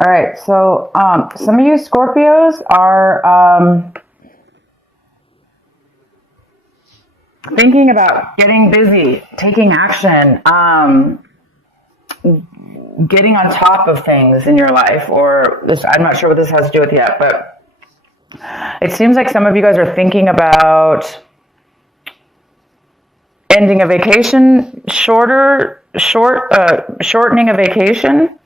All right, so some of you Scorpios are thinking about getting busy, taking action, getting on top of things in your life, or this, I'm not sure what this has to do with yet, but it seems like some of you guys are thinking about ending a vacation, shortening a vacation.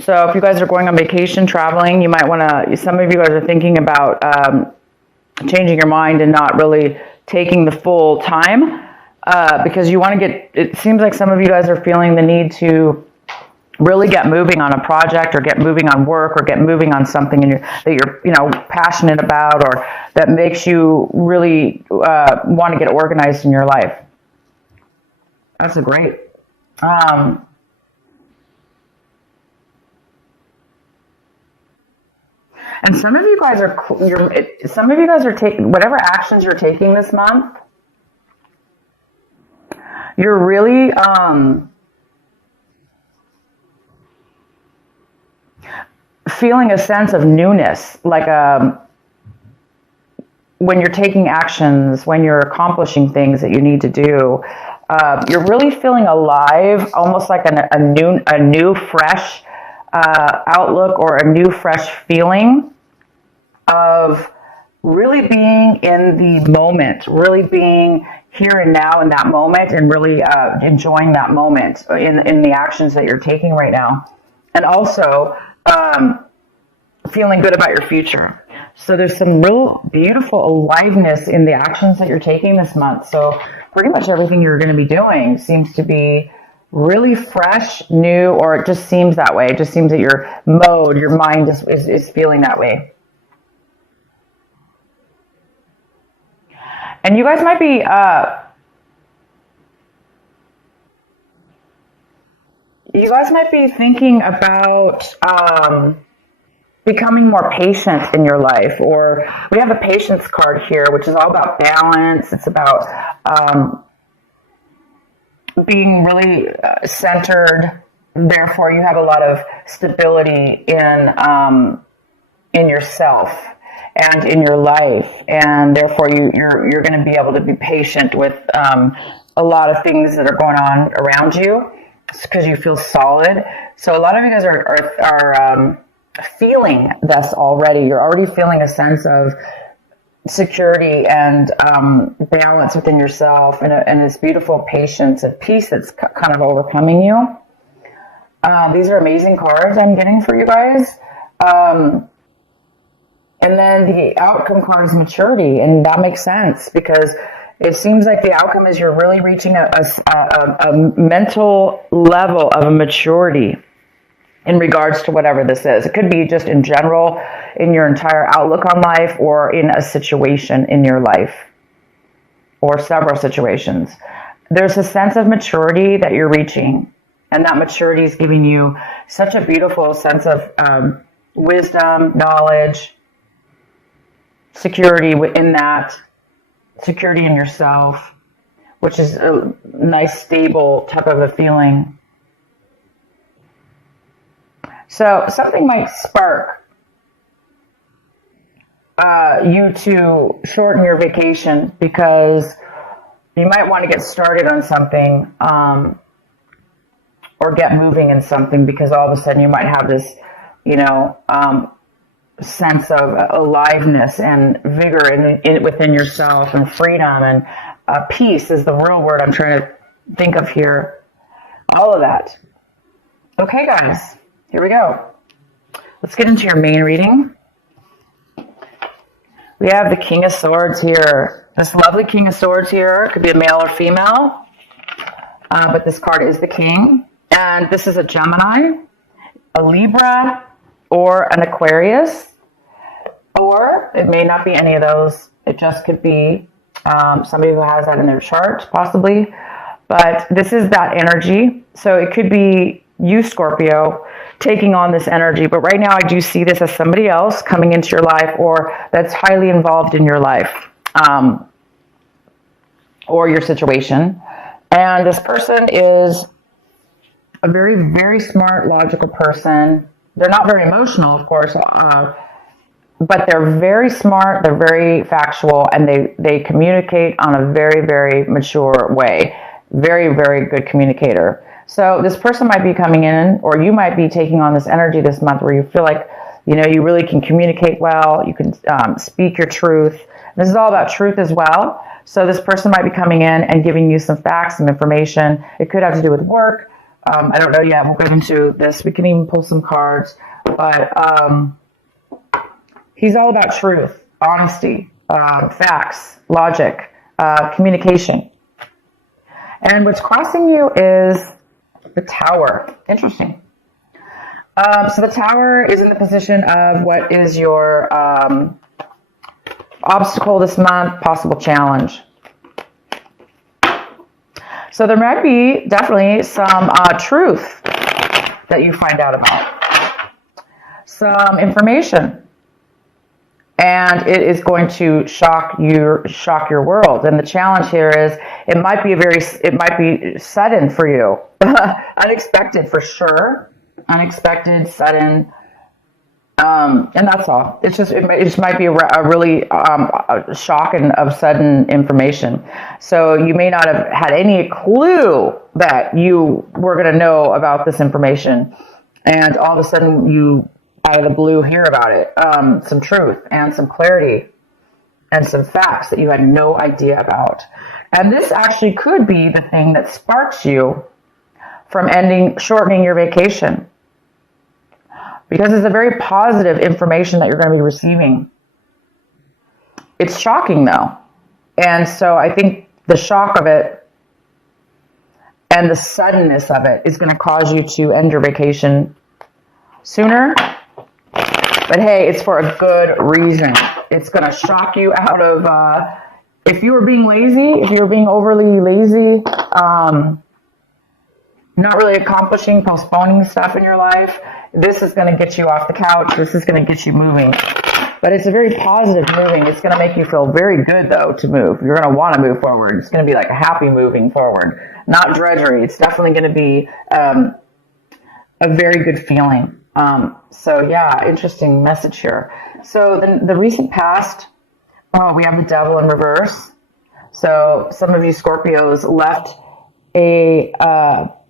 So if you guys are going on vacation, traveling, you might want to, some of you guys are thinking about changing your mind and not really taking the full time because you want to get, it seems like some of you guys are feeling the need to really get moving on a project or get moving on work or get moving on something that you're passionate about or that makes you really want to get organized in your life. That's a great. And some of you guys are taking whatever actions you're taking this month. You're really feeling a sense of newness, like when you're taking actions, when you're accomplishing things that you need to do. You're really feeling alive, almost like a new fresh outlook or a new fresh feeling of really being in the moment, really being here and now in that moment, and really enjoying that moment in the actions that you're taking right now, and also feeling good about your future. So there's some real beautiful aliveness in the actions that you're taking this month. So pretty much everything you're going to be doing seems to be really fresh, new, or it just seems that way. It just seems that your mode, your mind is feeling that way. And you guys might be thinking about becoming more patient in your life. Or we have the patience card here, which is all about balance. It's about being really centered. Therefore, you have a lot of stability in yourself and in your life, and therefore you're going to be able to be patient with a lot of things that are going on around you because you feel solid. So a lot of you guys are feeling this already. You're already feeling a sense of security and balance within yourself, and this beautiful patience and peace that's kind of overcoming you. These are amazing cards I'm getting for you guys. And then the outcome card is maturity, and that makes sense because it seems like the outcome is you're really reaching a mental level of maturity in regards to whatever this is. It could be just in general in your entire outlook on life, or in a situation in your life, or several situations. There's a sense of maturity that you're reaching, and that maturity is giving you such a beautiful sense of wisdom, knowledge, security within that, security in yourself, which is a nice, stable type of a feeling. So something might spark you to shorten your vacation because you might want to get started on something or get moving in something, because all of a sudden you might have this, sense of aliveness and vigor within yourself, and freedom, and peace is the real word I'm trying to think of here. All of that. Okay, guys, here we go. Let's get into your main reading. We have the King of Swords here. This lovely King of Swords here could be a male or female, but this card is the King. And this is a Gemini, a Libra, or an Aquarius. Or it may not be any of those. It just could be somebody who has that in their chart, possibly. But this is that energy. So it could be you, Scorpio, taking on this energy. But right now I do see this as somebody else coming into your life, or that's highly involved in your life, or your situation. And this person is a very, very smart, logical person. They're not very emotional, of course, but they're very smart, they're very factual, and they communicate on a very, very mature way. Very, very good communicator. So this person might be coming in, or you might be taking on this energy this month where you feel like, you really can communicate well, you can speak your truth. This is all about truth as well. So this person might be coming in and giving you some facts, some information. It could have to do with work. I don't know yet. We'll get into this. We can even pull some cards. But he's all about truth, honesty, facts, logic, communication. And what's crossing you is the Tower. Interesting. So the Tower is in the position of what is your obstacle this month, possible challenge. So there might be definitely some truth that you find out about, some information, and it is going to shock your world. And the challenge here is it might be sudden for you, unexpected for sure, unexpected, sudden. And that's all. It just might be a really shock and of sudden information. So you may not have had any clue that you were going to know about this information, and all of a sudden you, out of the blue, hear about it. Some truth and some clarity and some facts that you had no idea about. And this actually could be the thing that sparks you from shortening your vacation. Because it's a very positive information that you're going to be receiving. It's shocking though. And so I think the shock of it and the suddenness of it is going to cause you to end your vacation sooner. But hey, it's for a good reason. It's going to shock you out of, if you were being lazy, if you were being overly lazy, not really accomplishing, postponing stuff in your life, this is going to get you off the couch. This is going to get you moving. But it's a very positive moving. It's going to make you feel very good, though, to move. You're going to want to move forward. It's going to be like a happy moving forward, not drudgery. It's definitely going to be a very good feeling. So, yeah, interesting message here. So the recent past, we have the Devil in reverse. So some of you Scorpios left a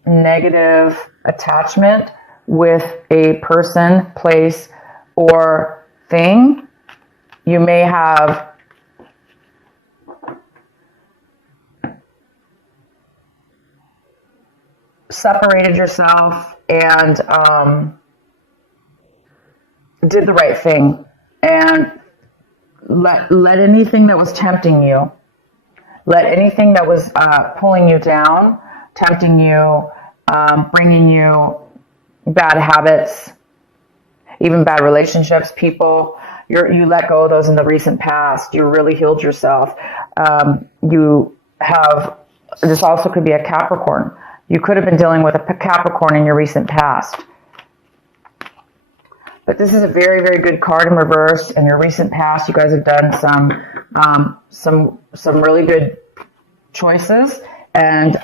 negative attachment with a person, place, or thing. You may have separated yourself and did the right thing, and let anything that was tempting you, let anything that was pulling you down, tempting you, bringing you bad habits, even bad relationships, people, you let go of those in the recent past. You really healed yourself. You have, this also could be a Capricorn. You could have been dealing with a Capricorn in your recent past. But this is a very, very good card in reverse. In your recent past, you guys have done some really good choices, and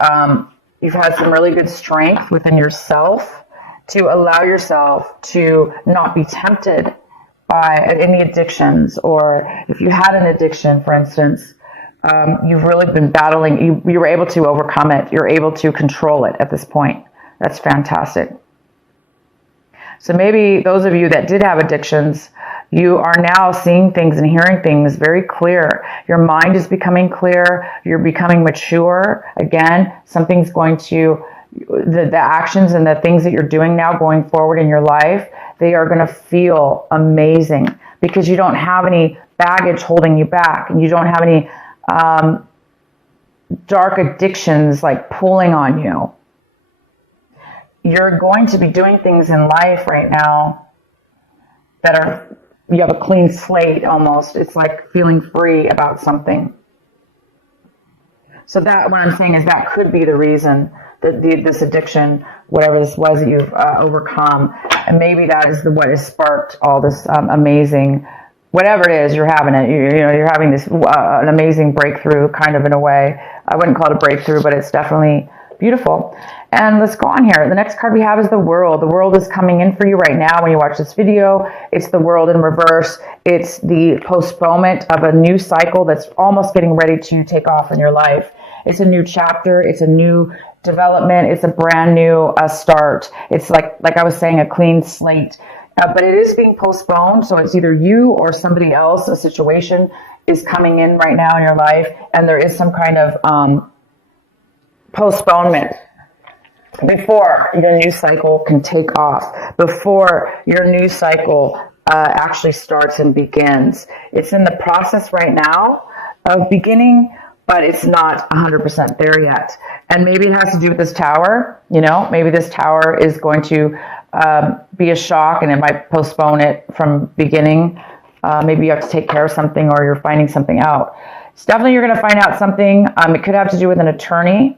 you've had some really good strength within yourself to allow yourself to not be tempted by any addictions. Or if you had an addiction, for instance, you've really been battling, you were able to overcome it. You're able to control it at this point. That's fantastic. So maybe those of you that did have addictions, you are now seeing things and hearing things very clear. Your mind is becoming clear. You're becoming mature. Again, something's going to, the actions and the things that you're doing now going forward in your life, they are going to feel amazing because you don't have any baggage holding you back, and you don't have any dark addictions like pulling on you. You're going to be doing things in life right now that are, you have a clean slate almost. It's like feeling free about something. So that, what I'm saying is that could be the reason that this addiction, whatever this was that you've overcome, and maybe that is what has sparked all this amazing, whatever it is, you're having it. You're having this an amazing breakthrough, kind of, in a way. I wouldn't call it a breakthrough, but it's definitely Beautiful. And let's go on here. The next card we have is the World. The World is coming in for you right now when you watch this video. It's the World in reverse. It's the postponement of a new cycle that's almost getting ready to take off in your life. It's a new chapter. It's a new development. It's a brand new start. It's like I was saying, a clean slate. But it is being postponed. So it's either you or somebody else, a situation is coming in right now in your life. And there is some kind of postponement before your new cycle can take off, before your new cycle actually starts and begins. It's in the process right now of beginning, but it's not 100% there yet. And maybe it has to do with this tower. You know, maybe this tower is going to be a shock, and it might postpone it from beginning. Maybe you have to take care of something, or you're finding something out. It's definitely, you're going to find out something. It could have to do with an attorney.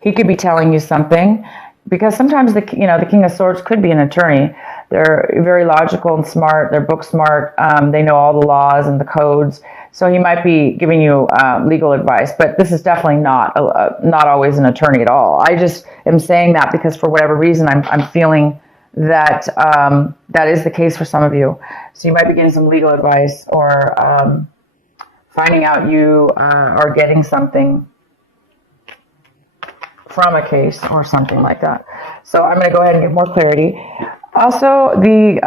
He could be telling you something, because sometimes the King of Swords could be an attorney. They're very logical and smart. They're book smart. They know all the laws and the codes. So he might be giving you legal advice, but this is definitely not always an attorney at all. I just am saying that because for whatever reason, I'm feeling that that is the case for some of you. So you might be getting some legal advice, or finding out you are getting something from a case or something like that. So I'm going to go ahead and get more clarity. Also, the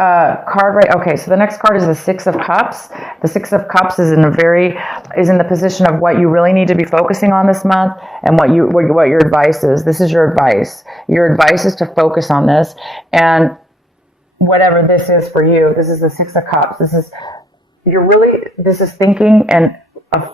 card, right? Okay, so the next card is the Six of Cups. The Six of Cups is in the position of what you really need to be focusing on this month, and what your advice is. This is your advice. Your advice is to focus on this, and whatever this is for you. This is the Six of Cups. This is thinking and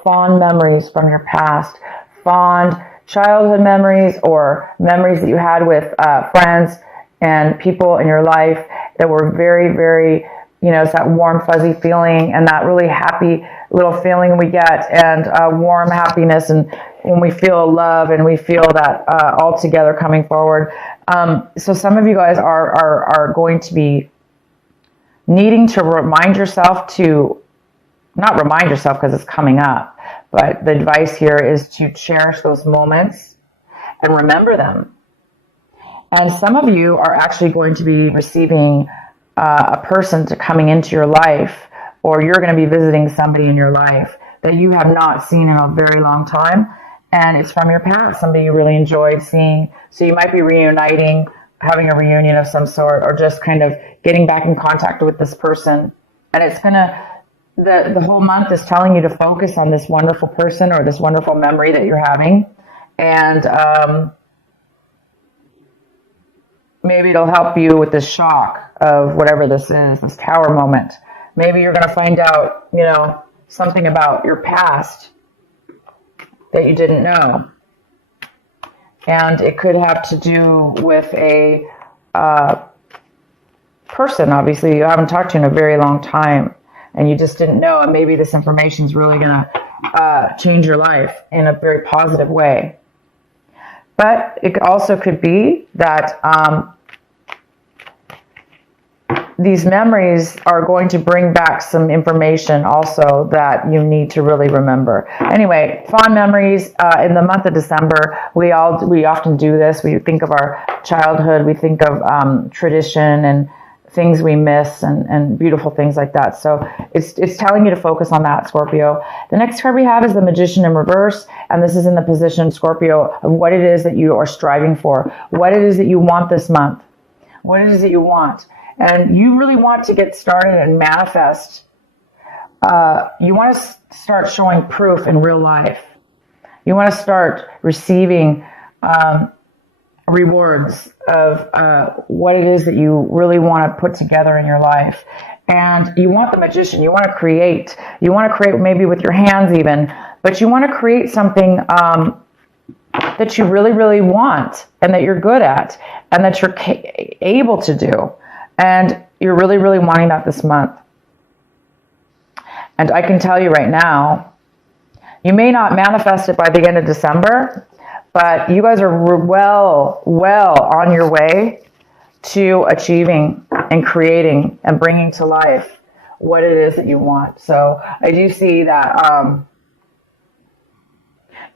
fond memories from your past, fond childhood memories, or memories that you had with friends and people in your life that were very, very, it's that warm, fuzzy feeling, and that really happy little feeling we get, and warm happiness, and when we feel love and we feel that all together coming forward. So some of you guys are going to be needing to remind yourself to, not remind yourself because it's coming up, but the advice here is to cherish those moments and remember them. And some of you are actually going to be receiving a person coming into your life, or you're going to be visiting somebody in your life that you have not seen in a very long time, and it's from your past, somebody you really enjoyed seeing. So you might be reuniting, having a reunion of some sort, or just kind of getting back in contact with this person. And it's going to, the whole month is telling you to focus on this wonderful person or this wonderful memory that you're having. And maybe it'll help you with this shock of whatever this is, this tower moment. Maybe you're going to find out, something about your past that you didn't know. And it could have to do with a person, obviously, you haven't talked to in a very long time, and you just didn't know, and maybe this information is really going to change your life in a very positive way. But it also could be that these memories are going to bring back some information also that you need to really remember. Anyway, fond memories in the month of December. We often do this. We think of our childhood. We think of tradition and things we miss, and beautiful things like that. So it's telling you to focus on that, Scorpio. The next card we have is the Magician in reverse, and this is in the position, Scorpio, of what it is that you are striving for, what it is that you want this month, what it is that you want. And you really want to get started and manifest. You want to start showing proof in real life. You want to start receiving rewards of what it is that you really want to put together in your life. And you want the Magician. You want to create. You want to create maybe with your hands even. But you want to create something that you really, really want, and that you're good at, and that you're able to do. And you're really, really wanting that this month. And I can tell you right now, you may not manifest it by the end of December, but you guys are well on your way to achieving and creating and bringing to life what it is that you want. So I do see that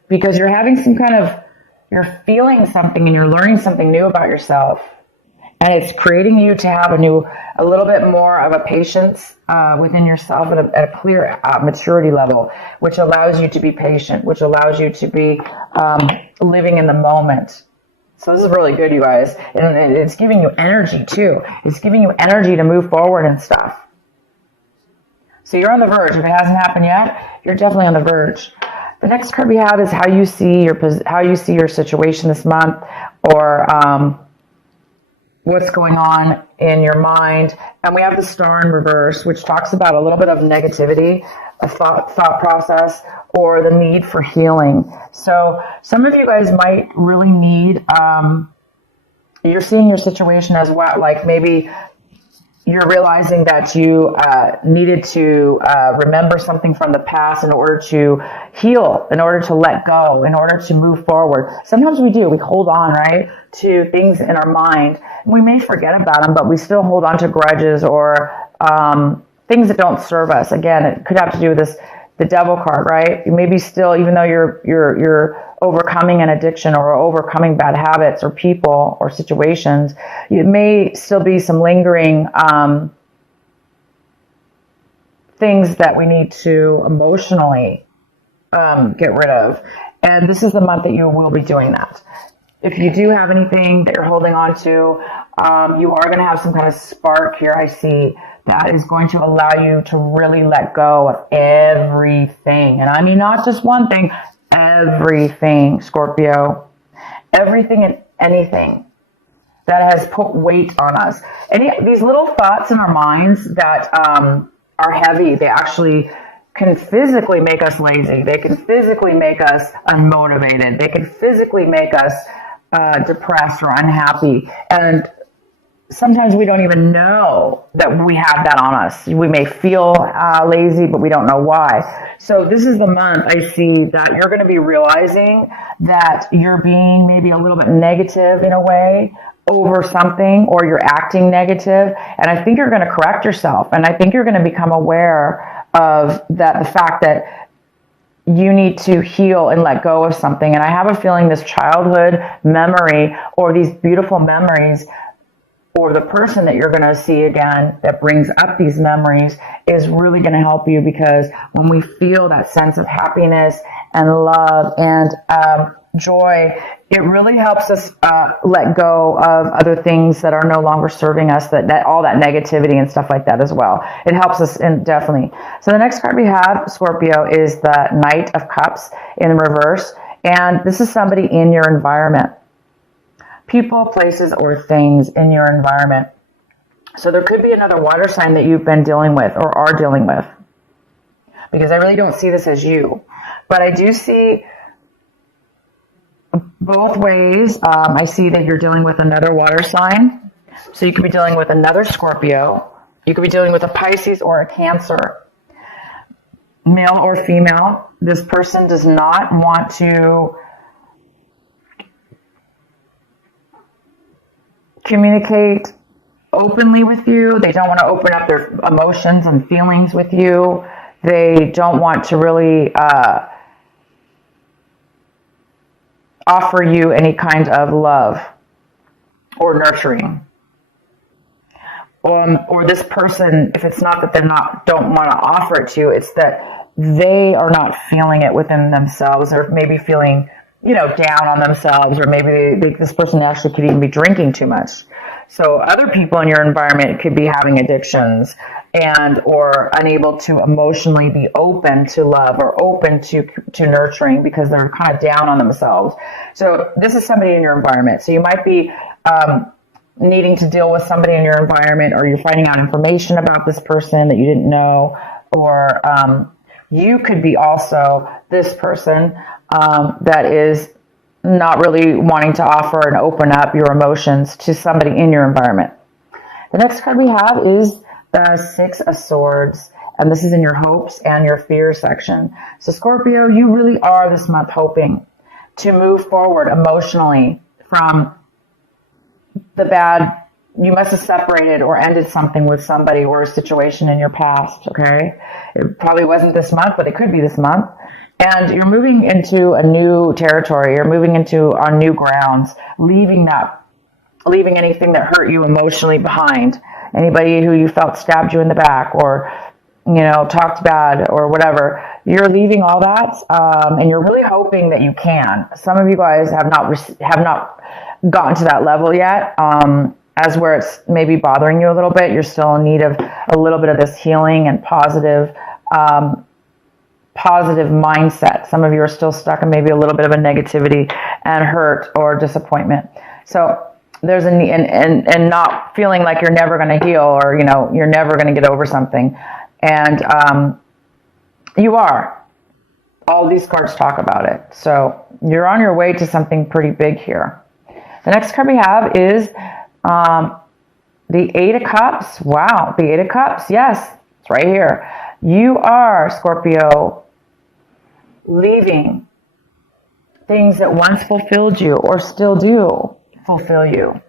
because you're having some kind of you're feeling something and you're learning something new about yourself. And it's creating you to have a little bit more of a patience within yourself at a clear maturity level, which allows you to be patient, which allows you to be living in the moment. So this is really good, you guys. And it's giving you energy, too. It's giving you energy to move forward and stuff. So you're on the verge. If it hasn't happened yet, you're definitely on the verge. The next card we have is how you see your situation this month, or what's going on in your mind. And we have the Star in reverse, which talks about a little bit of negativity, a thought process, or the need for healing. So some of you guys might really need, you're seeing your situation as well, like maybe you're realizing that you needed to remember something from the past in order to heal, in order to let go, in order to move forward. Sometimes we do. We hold on, right, to things in our mind. We may forget about them, but we still hold on to grudges or things that don't serve us. Again, it could have to do with the devil card, right? You may be still, even though you're overcoming an addiction or overcoming bad habits or people or situations, it may still be some lingering things that we need to emotionally get rid of. And this is the month that you will be doing that. If you do have anything that you're holding on to, you are going to have some kind of spark here, I see, that is going to allow you to really let go of everything. And I mean, not just one thing, everything, Scorpio. Everything and anything that has put weight on us. These little thoughts in our minds that are heavy, they actually can physically make us lazy. They can physically make us unmotivated. They can physically make us depressed or unhappy. And sometimes we don't even know that we have that on us. We may feel lazy, but we don't know why. So this is the month I see that you're going to be realizing that you're being maybe a little bit negative in a way over something, or you're acting negative. And I think you're going to correct yourself. And I think you're going to become aware of that, the fact that you need to heal and let go of something. And I have a feeling this childhood memory, or these beautiful memories, or the person that you're going to see again that brings up these memories, is really going to help you, because when we feel that sense of happiness and love and joy, it really helps us let go of other things that are no longer serving us, that all that negativity and stuff like that as well. It helps us, definitely. So the next card we have, Scorpio, is the Knight of Cups in reverse. And this is somebody in your environment. People, places, or things in your environment. So there could be another water sign that you've been dealing with or are dealing with, because I really don't see this as you. But I do see both ways. I see that you're dealing with another water sign. So you could be dealing with another Scorpio. You could be dealing with a Pisces or a Cancer, male or female. This person does not want to communicate openly with you. They don't want to open up their emotions and feelings with you. They don't want to really offer you any kind of love or nurturing. Or this person, if it's not that they don't want to offer it to you, it's that they are not feeling it within themselves, or maybe feeling, down on themselves, or maybe this person actually could even be drinking too much. So other people in your environment could be having addictions or unable to emotionally be open to love or open to nurturing, because they're kind of down on themselves. So this is somebody in your environment. So you might be needing to deal with somebody in your environment, or you're finding out information about this person that you didn't know, or you could be also this person that is not really wanting to offer and open up your emotions to somebody in your environment. The next card we have is the Six of Swords, and this is in your hopes and your fears section. So Scorpio, you really are this month hoping to move forward emotionally from the bad you must have separated or ended something with somebody or a situation in your past, okay? It probably wasn't this month, but it could be this month. And you're moving into a new territory. You're moving into on new grounds, leaving anything that hurt you emotionally behind. Anybody who you felt stabbed you in the back or, talked bad or whatever. You're leaving all that, and you're really hoping that you can. Some of you guys have not gotten to that level yet. As where it's maybe bothering you a little bit, you're still in need of a little bit of this healing and positive mindset. Some of you are still stuck in maybe a little bit of a negativity and hurt or disappointment. So there's and not feeling like you're never going to heal or, you're never going to get over something. And you are. All these cards talk about it. So you're on your way to something pretty big here. The next card we have is the Eight of Cups. Wow, the Eight of Cups. Yes, it's right here. You are, Scorpio, leaving things that once fulfilled you or still do fulfill you.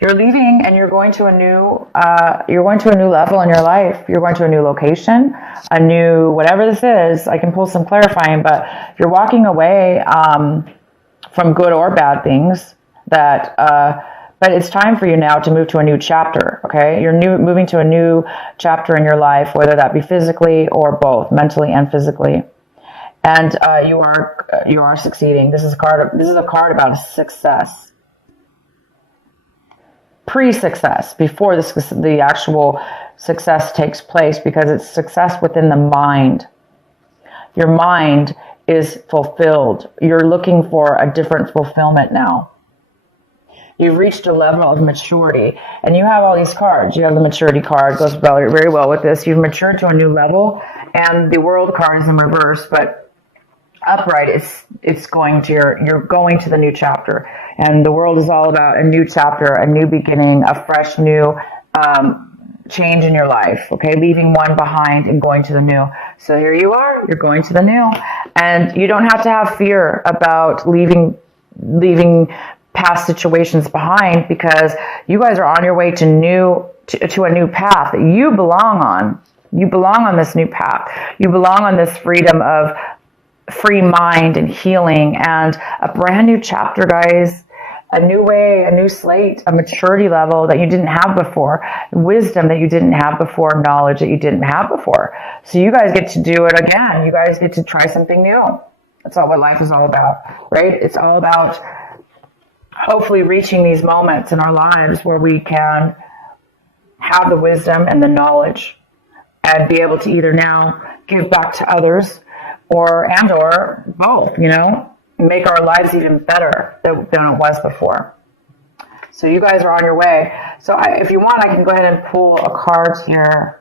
You're leaving and you're going to a new level in your life. You're going to a new location, a new, whatever this is. I can pull some clarifying, but you're walking away from good or bad things that, but it's time for you now to move to a new chapter, okay? You're moving to a new chapter in your life, whether that be physically or both, mentally and physically. And you are succeeding. This is a card about success. Pre-success, before the actual success takes place, because it's success within the mind. Your mind is fulfilled. You're looking for a different fulfillment now. You've reached a level of maturity, and you have all these cards. You have the maturity card, goes very well with this. You've matured to a new level, and the world card is in reverse, but upright, it's going to you're going to the new chapter. And the world is all about a new chapter, a new beginning, a fresh new change in your life, okay? Leaving one behind and going to the new. So here you are, you're going to the new. And you don't have to have fear about leaving past situations behind, because you guys are on your way to a new path that you belong on. You belong on this new path. You belong on this freedom of free mind and healing and a brand new chapter, guys. A new way, a new slate, a maturity level that you didn't have before, wisdom that you didn't have before, knowledge that you didn't have before. So you guys get to do it again. You guys get to try something new. That's all what life is all about, right? It's all about hopefully reaching these moments in our lives where we can have the wisdom and the knowledge and be able to either now give back to others or both, make our lives even better than it was before. So you guys are on your way. So if you want, I can go ahead and pull a card here